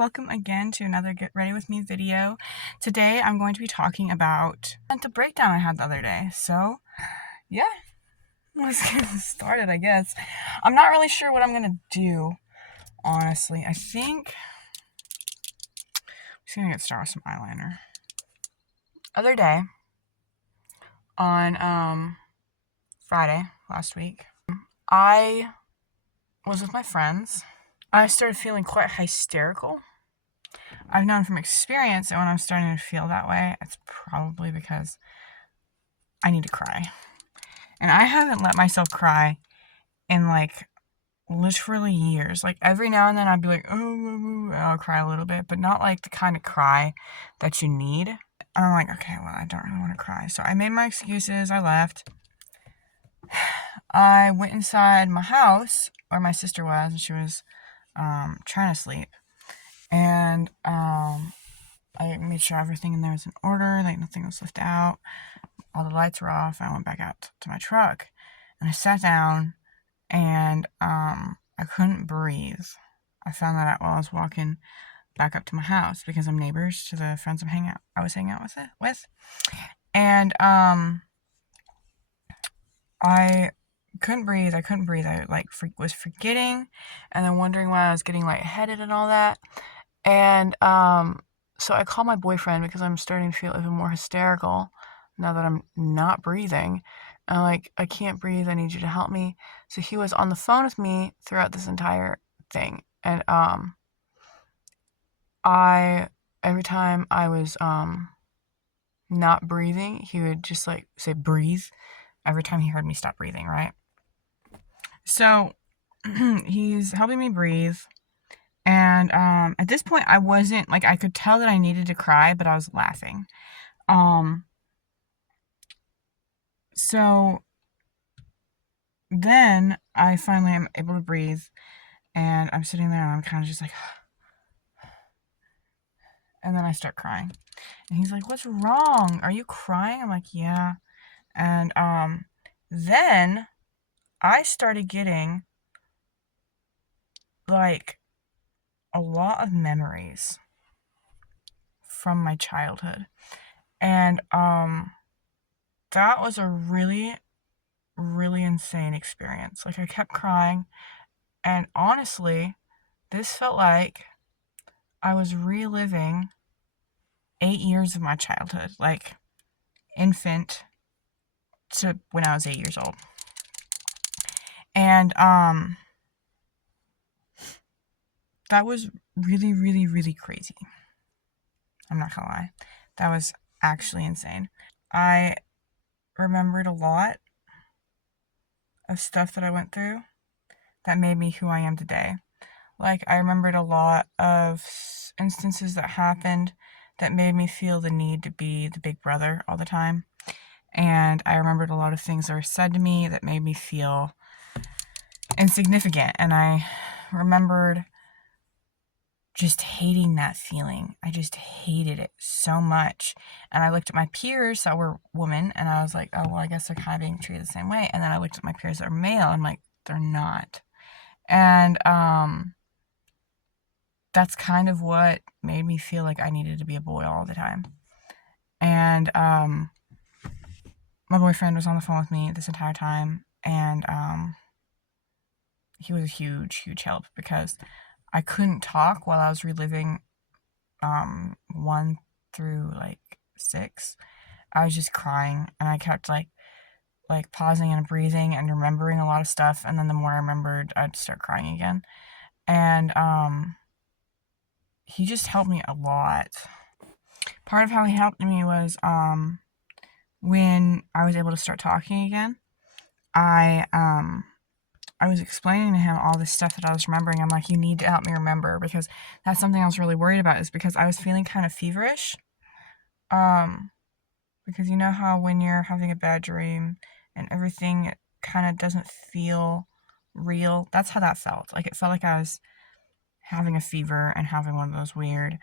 welcome again to another Get Ready With Me video. Today I'm going to be talking about the breakdown I had the other day. So yeah, let's get started, I guess. I'm not really sure what I'm gonna do, honestly. I think I'm just gonna get started with some eyeliner. Other day, on Friday last week, I was with my friends. I started feeling quite hysterical. I've known from experience that when I'm starting to feel that way, it's probably because I need to cry. And I haven't let myself cry in like literally years. Like every now and then I'd be like, oh, I'll cry a little bit, but not like the kind of cry that you need. And I'm like, okay, well, I don't really want to cry. So I made my excuses. I left. I went inside my house where my sister was, and she was trying to sleep. And I made sure everything in there was in order, like nothing was left out. All the lights were off. I went back out to my truck and I sat down and I couldn't breathe. I found that out while I was walking back up to my house because I'm neighbors to the friends I was hanging out with. And I couldn't breathe. I was forgetting and then wondering why I was getting lightheaded and all that. And so I called my boyfriend because I'm starting to feel even more hysterical now that I'm not breathing. And I'm like, I can't breathe. I need you to help me. So he was on the phone with me throughout this entire thing. And every time I was not breathing, he would just like say breathe every time he heard me stop breathing, right? So he's helping me breathe. And at this point I wasn't like, I could tell that I needed to cry, but I was laughing. So then I finally am able to breathe, and I'm sitting there and I'm kind of just like, and then I start crying. And he's like, "What's wrong? Are you crying?" I'm like, "Yeah." And then I started getting like a lot of memories from my childhood. And that was a really, really insane experience. Like I kept crying, and honestly, this felt like I was reliving 8 years of my childhood, like infant to when I was 8 years old. And that was really, really, really crazy. I'm not gonna lie. That was actually insane. I remembered a lot of stuff that I went through that made me who I am today. Like, I remembered a lot of instances that happened that made me feel the need to be the big brother all the time. And I remembered a lot of things that were said to me that made me feel insignificant. And I remembered just hating that feeling. I just hated it so much. And I looked at my peers that were women, and I was like, oh, well, I guess they're kind of being treated the same way. And then I looked at my peers that are male, and I'm like, they're not. And that's kind of what made me feel like I needed to be a boy all the time. And my boyfriend was on the phone with me this entire time, and he was a huge, huge help because I couldn't talk while I was reliving 1 through 6. I was just crying, and I kept like pausing and breathing and remembering a lot of stuff, and then the more I remembered, I'd start crying again. And he just helped me a lot. Part of how he helped me was when I was able to start talking again, I was explaining to him all this stuff that I was remembering. I'm like, you need to help me remember, because that's something I was really worried about, is because I was feeling kind of feverish. Because you know how when you're having a bad dream and everything kind of doesn't feel real? That's how that felt. Like, it felt like I was having a fever and having one of those weird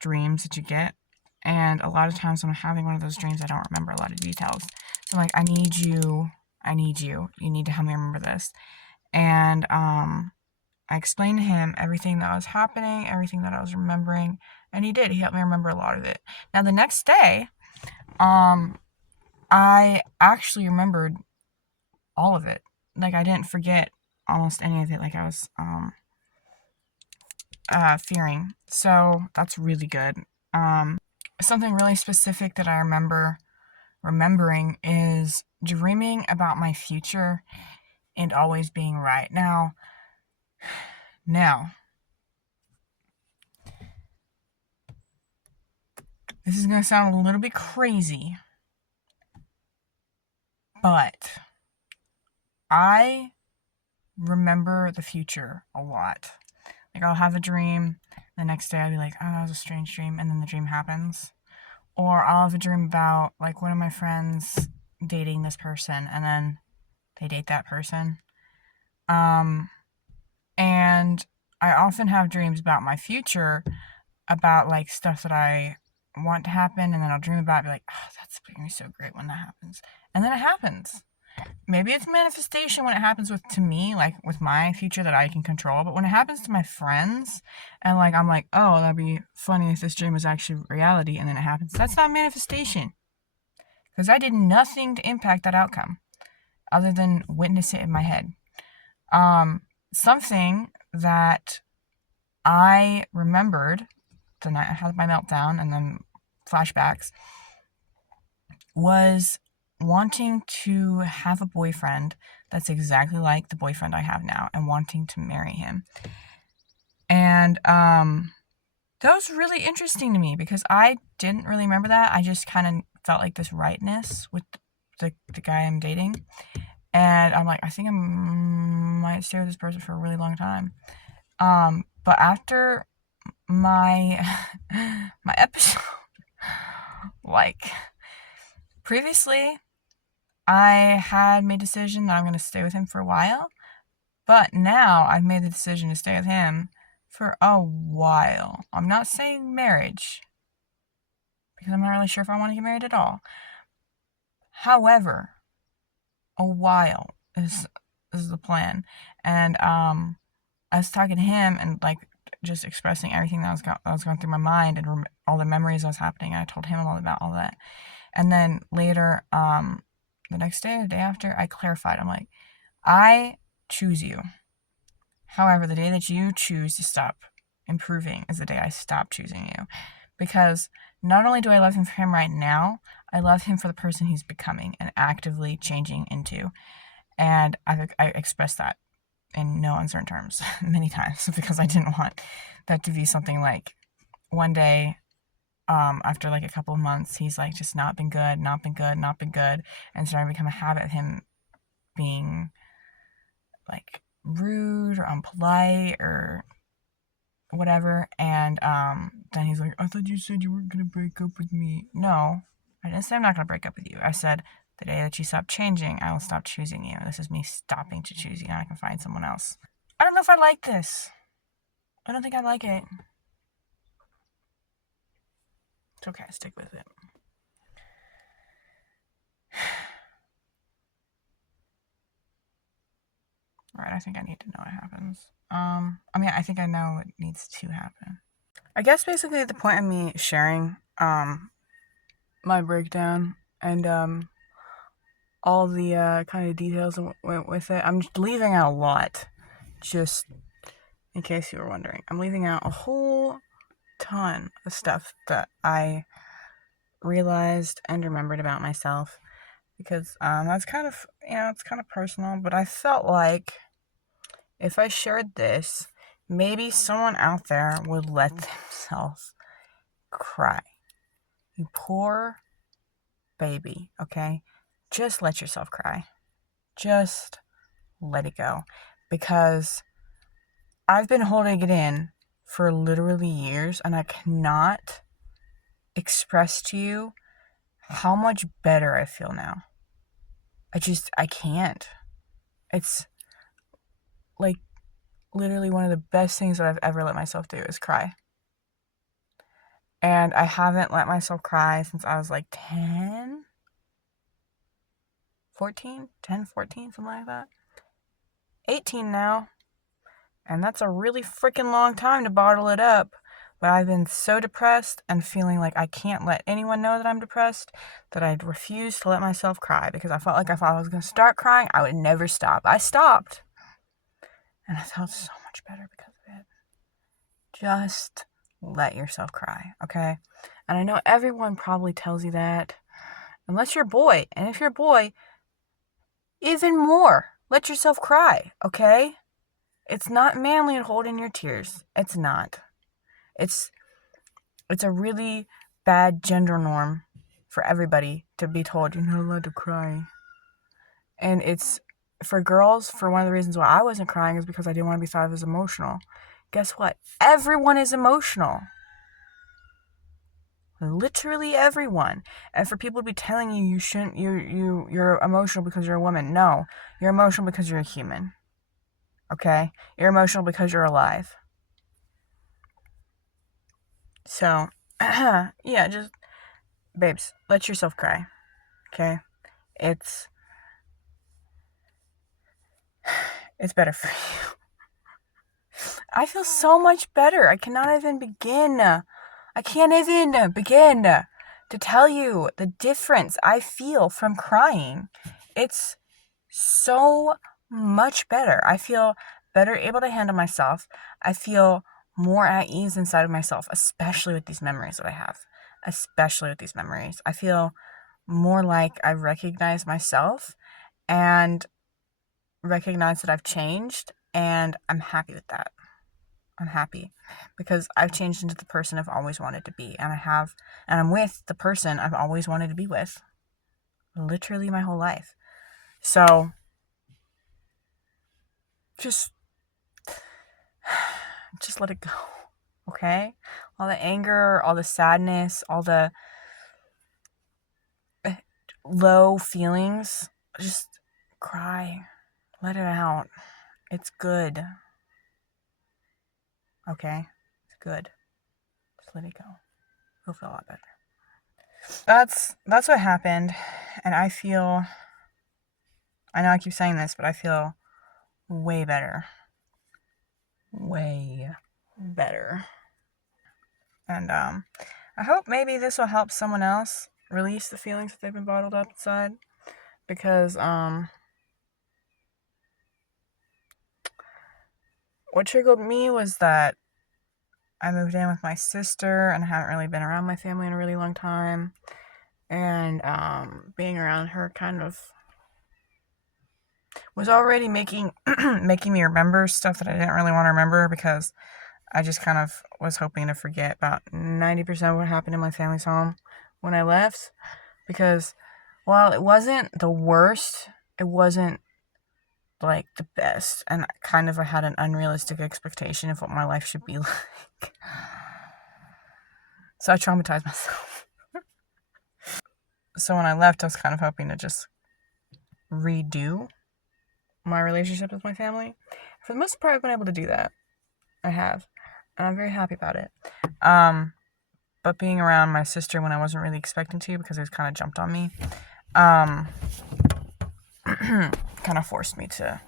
dreams that you get. And a lot of times when I'm having one of those dreams, I don't remember a lot of details. So I'm like, I need you. You need to help me remember this. And I explained to him everything that was happening, everything that I was remembering, and he did. He helped me remember a lot of it. Now, the next day, I actually remembered all of it. Like, I didn't forget almost any of it like I was fearing. So that's really good. Something really specific that I remember remembering is dreaming about my future and always being right. Now, this is going to sound a little bit crazy, but I remember the future a lot. Like, I'll have a dream, the next day I'll be like, oh, that was a strange dream, and then the dream happens. Or I'll have a dream about, like, one of my friends dating this person, and then they date that person. And I often have dreams about my future, about, like, stuff that I want to happen, and then I'll dream about it, be like, oh, that's going to be so great when that happens. And then it happens. Maybe it's manifestation when it happens to me, like with my future that I can control, but when it happens to my friends and like I'm like, oh, that'd be funny if this dream was actually reality, and then it happens, that's not manifestation, because I did nothing to impact that outcome other than witness it in my head. Something that I remembered the night I had my meltdown and then flashbacks was wanting to have a boyfriend that's exactly like the boyfriend I have now and wanting to marry him. And that was really interesting to me because I didn't really remember that. I just kind of felt like this rightness with the guy I'm dating. And I'm like, I think I might stay with this person for a really long time. But after my my episode, like previously, I had made a decision that I'm going to stay with him for a while, but now I've made the decision to stay with him for a while. I'm not saying marriage, because I'm not really sure if I want to get married at all. However, a while is the plan. And I was talking to him and like just expressing everything that was going through my mind and all the memories that was happening. And I told him a lot about all that. And then later, the next day or the day after, I clarified. I'm like, I choose you. However, the day that you choose to stop improving is the day I stop choosing you. Because not only do I love him for him right now, I love him for the person he's becoming and actively changing into. And I expressed that in no uncertain terms many times because I didn't want that to be something like one day, after like a couple of months, he's like just not been good, and starting to become a habit of him being like rude or unpolite or whatever. And then he's like, I thought you said you weren't gonna break up with me. No, I didn't say I'm not gonna break up with you. I said the day that you stop changing, I will stop choosing you. This is me stopping to choose you, and I can find someone else. I don't know if I like this. I don't think I like it. It's okay, stick with it. Alright, I think I need to know what happens. I think I know what needs to happen. I guess basically the point of me sharing my breakdown and all the kind of details that went with it, I'm leaving out a lot, just in case you were wondering. I'm leaving out a whole ton of stuff that I realized and remembered about myself because that's kind of, it's kind of personal, but I felt like if I shared this, maybe someone out there would let themselves cry. You poor baby, okay? Just let yourself cry. Just let it go. Because I've been holding it in for literally years, and I cannot express to you how much better I feel now. I can't. It's like literally one of the best things that I've ever let myself do is cry. And I haven't let myself cry since I was like 10, 14, something like that. 18 now. And that's a really freaking long time to bottle it up. But I've been so depressed and feeling like I can't let anyone know that I'm depressed that I'd refuse to let myself cry because I felt like if I was going to start crying, I would never stop. I stopped. And I felt so much better because of it. Just let yourself cry, okay? And I know everyone probably tells you that, unless you're a boy. And if you're a boy, even more. Let yourself cry, okay? It's not manly to hold in your tears. It's not. It's a really bad gender norm for everybody to be told you're not allowed to cry. And it's for girls, for one of the reasons why I wasn't crying is because I didn't want to be thought of as emotional. Guess what? Everyone is emotional. Literally everyone. And for people to be telling you you shouldn't, you're emotional because you're a woman. No, you're emotional because you're a human. Okay? You're emotional because you're alive. So, yeah, just, babes, let yourself cry. Okay? It's better for you. I feel so much better. I cannot even begin. I can't even begin to tell you the difference I feel from crying. It's so much better. I feel better able to handle myself. I feel more at ease inside of myself, especially with these memories that I have. Especially with these memories. I feel more like I recognize myself and recognize that I've changed, and I'm happy with that. I'm happy because I've changed into the person I've always wanted to be, and I'm with the person I've always wanted to be with, literally my whole life. So just let it go, okay? All the anger, all the sadness, all the low feelings, just cry, let it out. It's good. Okay? It's good. Just let it go. You'll feel a lot better. That's what happened, and I know I keep saying this, but I feel way better. Way better. And I hope maybe this will help someone else release the feelings that they've been bottled up inside, because what triggered me was that I moved in with my sister and I haven't really been around my family in a really long time, and being around her kind of was already making me remember stuff that I didn't really want to remember, because I just kind of was hoping to forget about 90% of what happened in my family's home when I left, because while it wasn't the worst, it wasn't like the best, and kind of I had an unrealistic expectation of what my life should be like. So I traumatized myself. So when I left, I was kind of hoping to just redo my relationship with my family. For the most part, I've been able to do that. I have. And I'm very happy about it. But being around my sister when I wasn't really expecting to, because it was kind of jumped on me, kind of forced me to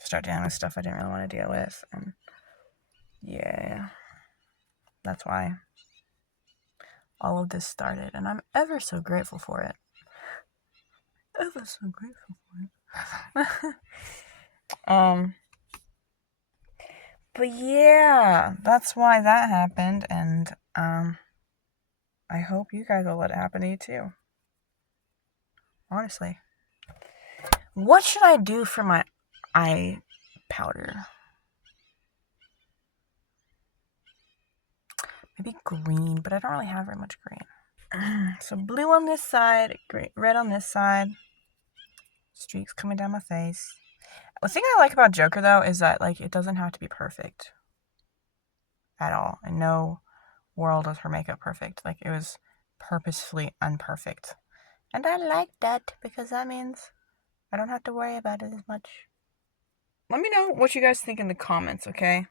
start dealing with stuff I didn't really want to deal with. And yeah, that's why all of this started. And I'm ever so grateful for it. Ever so grateful for it. But yeah, that's why that happened, and I hope you guys will let it happen to you too. Honestly. What should I do for my eye powder? Maybe green, but I don't really have very much green. So blue on this side, red on this side. Streaks coming down my face. The thing I like about Joker, though, is that, like, it doesn't have to be perfect at all. In no world was her makeup perfect. Like, it was purposefully imperfect. And I like that, because that means I don't have to worry about it as much. Let me know what you guys think in the comments, okay?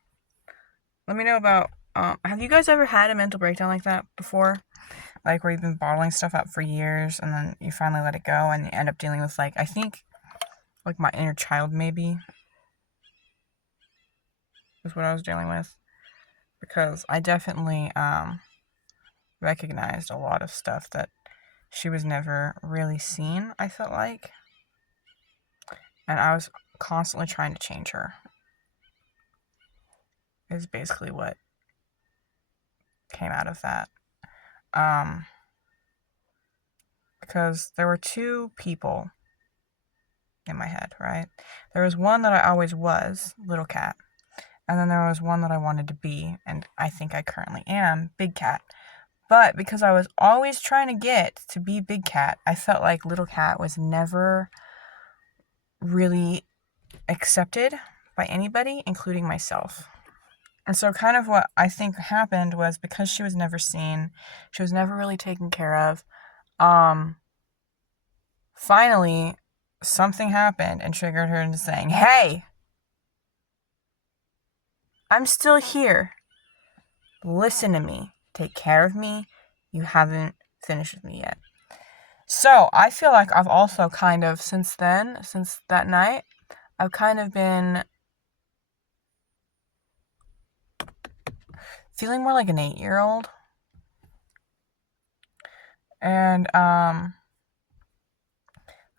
Let me know about, have you guys ever had a mental breakdown like that before? Like, where you've been bottling stuff up for years, and then you finally let it go, and you end up dealing with, like, I think, like, my inner child, maybe. is what I was dealing with, because I definitely recognized a lot of stuff that she was never really seen, I felt like. And I was constantly trying to change her, is basically what came out of that. Because there were two people in my head, right? There was one that I always was, little cat. And then there was one that I wanted to be, and I think I currently am, big cat. But because I was always trying to get to be big cat, I felt like little cat was never really accepted by anybody, including myself. And so kind of what I think happened was, because she was never seen, she was never really taken care of, finally something happened and triggered her into saying, "Hey, I'm still here. Listen to me. Take care of me. You haven't finished with me yet." So I feel like I've also kind of, since that night, I've kind of been feeling more like an 8-year-old. And,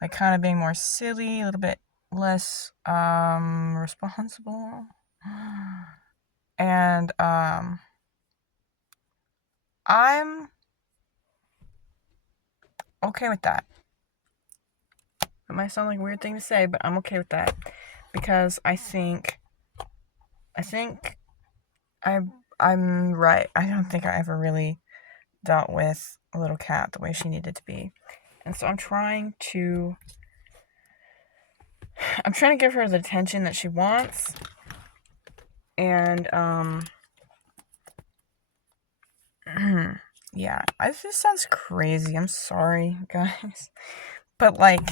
like kind of being more silly, a little bit less, responsible. And, I'm okay with that. It might sound like a weird thing to say, but I'm okay with that, because I think I'm right. I don't think I ever really dealt with a little cat the way she needed to be. And so I'm trying to give her the attention that she wants. And yeah, this sounds crazy. I'm sorry, guys. But like,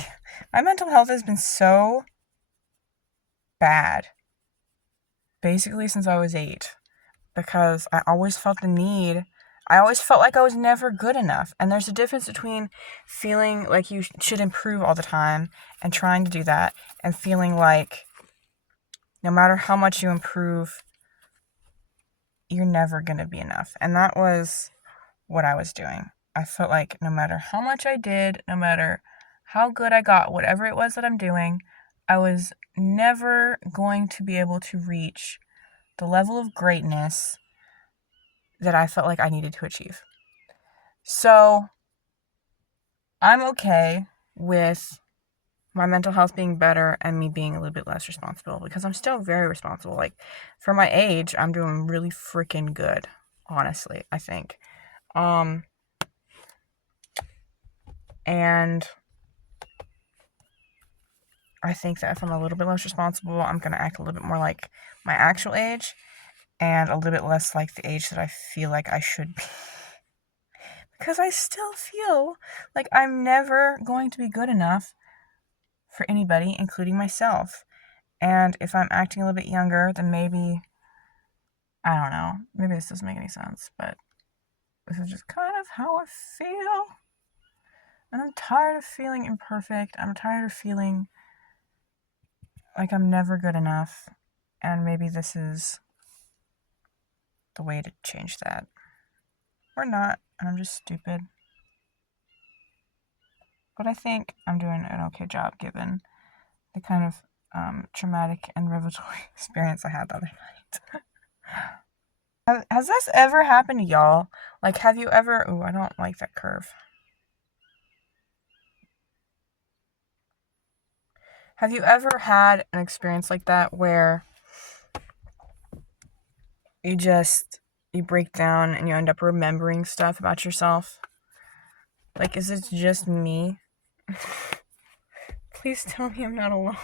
my mental health has been so bad basically since I was 8, because I always felt like I was never good enough. And there's a difference between feeling like you should improve all the time and trying to do that, and feeling like no matter how much you improve, you're never going to be enough. And that was what I was doing. I felt like no matter how much I did, no matter how good I got, whatever it was that I'm doing, I was never going to be able to reach the level of greatness that I felt like I needed to achieve. So I'm okay with my mental health being better and me being a little bit less responsible, because I'm still very responsible. Like, for my age, I'm doing really freaking good, honestly, I think. And I think that if I'm a little bit less responsible, I'm going to act a little bit more like my actual age, and a little bit less like the age that I feel like I should be. Because I still feel like I'm never going to be good enough for anybody, including myself. And if I'm acting a little bit younger, then maybe, I don't know, maybe this doesn't make any sense, but this is just kind of how I feel. And I'm tired of feeling imperfect. I'm tired of feeling like I'm never good enough. And maybe this is the way to change that. Or not, and I'm just stupid. But I think I'm doing an okay job, given the kind of traumatic and revelatory experience I had the other night. Has this ever happened to y'all? Like, have you ever... Ooh, I don't like that curve. Have you ever had an experience like that where you break down and you end up remembering stuff about yourself? Like, is it just me? Please tell me I'm not alone.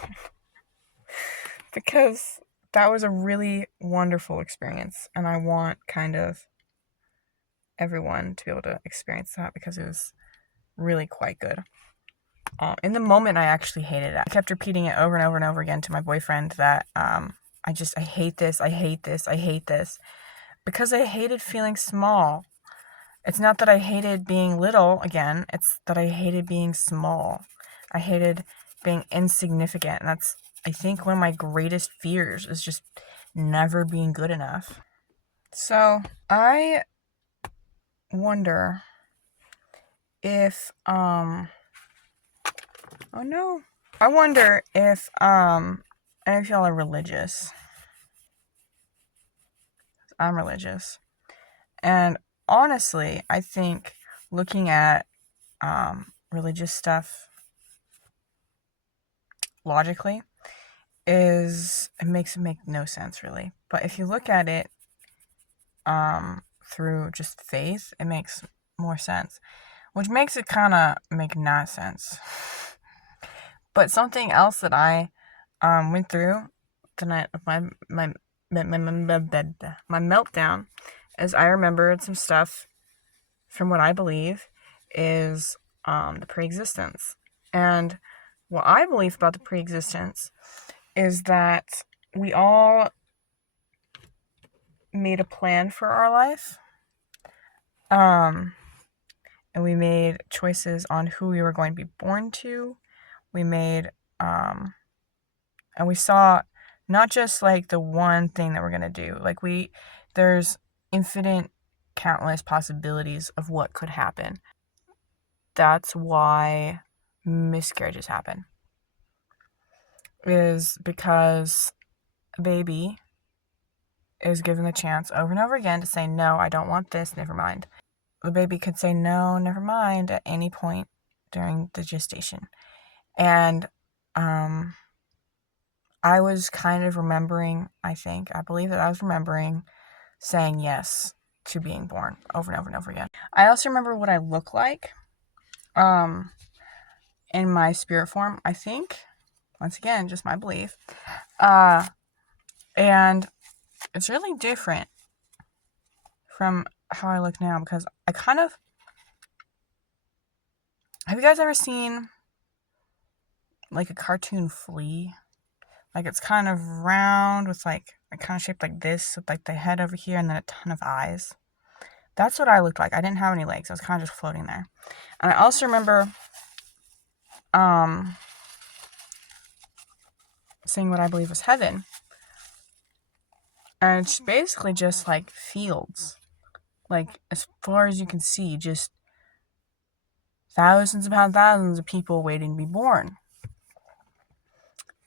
Because that was a really wonderful experience, and I want kind of everyone to be able to experience that, because it was really quite good. In the moment, I actually hated it. I kept repeating it over and over and over again to my boyfriend that I hate this, I hate this, I hate this, because I hated feeling small. It's not that I hated being little again, it's that I hated being small. I hated being insignificant, and that's, I think, one of my greatest fears, is just never being good enough. So I wonder if oh no. I wonder if any of y'all are religious. I'm religious. And honestly, I think looking at religious stuff logically it makes it make no sense really. But if you look at it through just faith, it makes more sense. Which makes it kind of make not sense. But something else that I went through tonight of my meltdown is I remembered some stuff from what I believe is the pre-existence. And what I believe about the pre-existence is that we all made a plan for our life. And we made choices on who we were going to be born to. We made, and we saw not just like the one thing that we're going to do. Like there's infinite, countless possibilities of what could happen. That's why miscarriages happen. Is because a baby is given the chance over and over again to say, no, I don't want this, never mind. The baby could say, no, never mind at any point during the gestation. And I was kind of remembering, I believe that I was remembering saying yes to being born over and over and over again. I also remember what I look like in my spirit form, I think. Once again, just my belief. And it's really different from how I look now because I kind of... Have you guys ever seen like a cartoon flea? Like it's kind of round with like kind of shaped like this with like the head over here and then a ton of eyes. That's what I looked like. I didn't have any legs. I was kind of just floating there. And I also remember seeing what I believe was heaven. And it's basically just like fields. Like as far as you can see, just thousands upon thousands of people waiting to be born.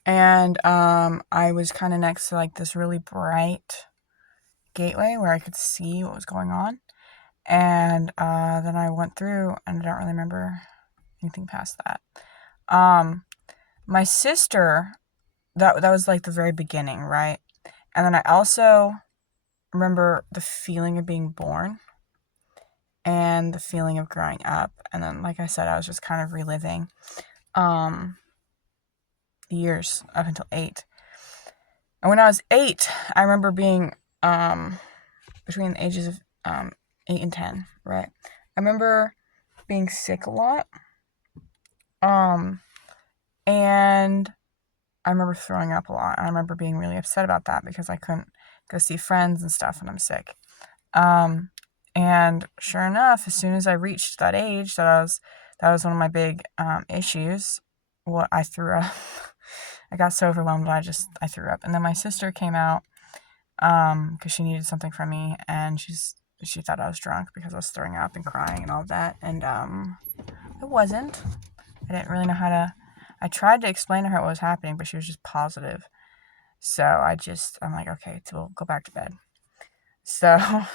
And I was kind of next to like this really bright gateway where I could see what was going on. And then I went through and I don't really remember anything past that. My sister, that was like the very beginning, right? And then I also remember the feeling of being born and the feeling of growing up. And then, like I said, I was just kind of reliving years up until 8. And when I was 8, I remember being between the ages of 8 and 10, right? I remember being sick a lot. And I remember throwing up a lot. I remember being really upset about that because I couldn't go see friends and stuff when I'm sick. And sure enough, as soon as I reached that age, that was one of my big issues. I threw up. I got so overwhelmed I threw up. And then my sister came out because she needed something from me, and she thought I was drunk because I was throwing up and crying and all that. And it wasn't. I didn't really know how to... I tried to explain to her what was happening, but she was just positive. So I'm like, okay, so we'll go back to bed. So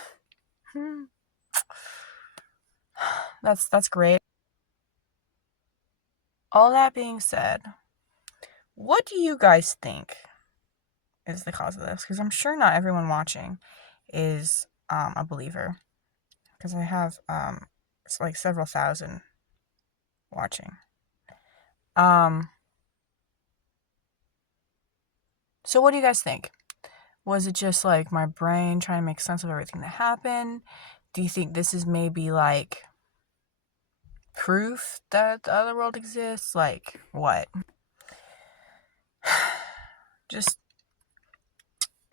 that's great. All that being said, what do you guys think is the cause of this? Because I'm sure not everyone watching is a believer. Because I have it's like several thousand watching. So what do you guys think? Was it just like my brain trying to make sense of everything that happened? Do you think this is maybe like proof that the other world exists? Like what? Just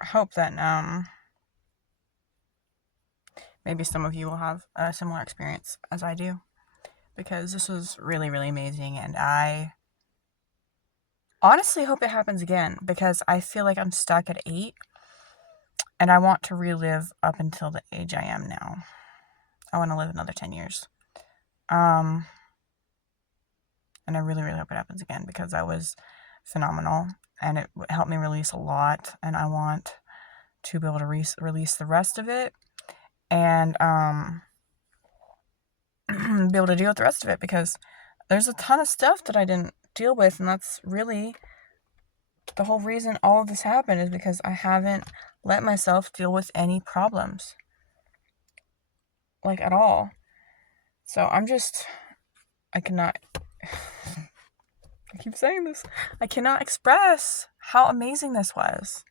hope that maybe some of you will have a similar experience as I do, because this was really, really amazing, and I honestly hope it happens again, because I feel like I'm stuck at 8 And I want to relive up until the age I am now. I want to live another 10 years. And I really, really hope it happens again, because that was phenomenal and it helped me release a lot. And I want to be able to release the rest of it and be able to deal with the rest of it, because there's a ton of stuff that I didn't deal with, and that's really the whole reason all of this happened, is because I haven't let myself deal with any problems, like, at all. So I cannot I keep saying this, I cannot express how amazing this was.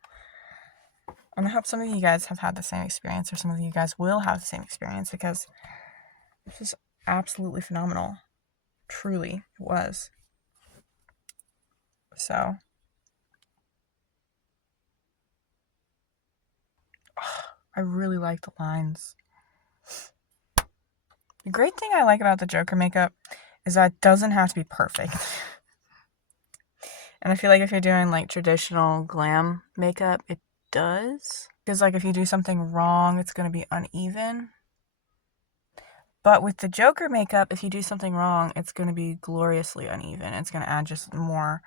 And I hope some of you guys have had the same experience, or some of you guys will have the same experience, because this was absolutely phenomenal. Truly, it was. So, I really like the lines. The great thing I like about the Joker makeup is that it doesn't have to be perfect. And I feel like if you're doing like traditional glam makeup, it does. Because like if you do something wrong, it's going to be uneven. But with the Joker makeup, if you do something wrong, it's going to be gloriously uneven. It's going to add just more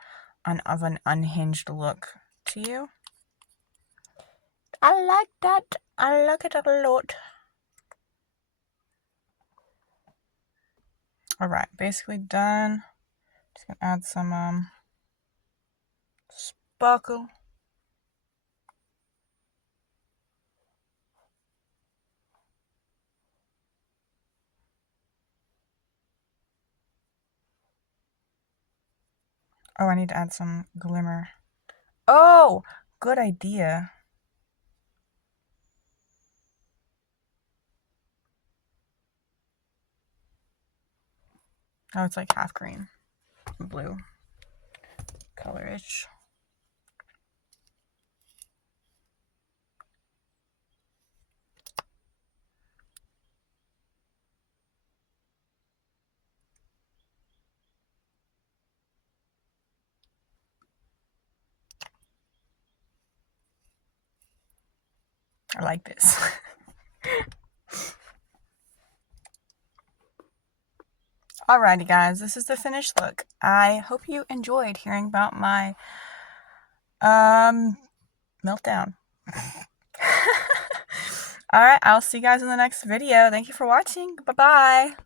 of an unhinged look to you. I like that. I like it a lot. Alright, basically done. Just going to add some sparkle. Oh, I need to add some glimmer. Oh, good idea. Oh, it's like half green, blue colorish. I like this. Alrighty guys, this is the finished look. I hope you enjoyed hearing about my meltdown. Alright, I'll see you guys in the next video. Thank you for watching. Bye-bye.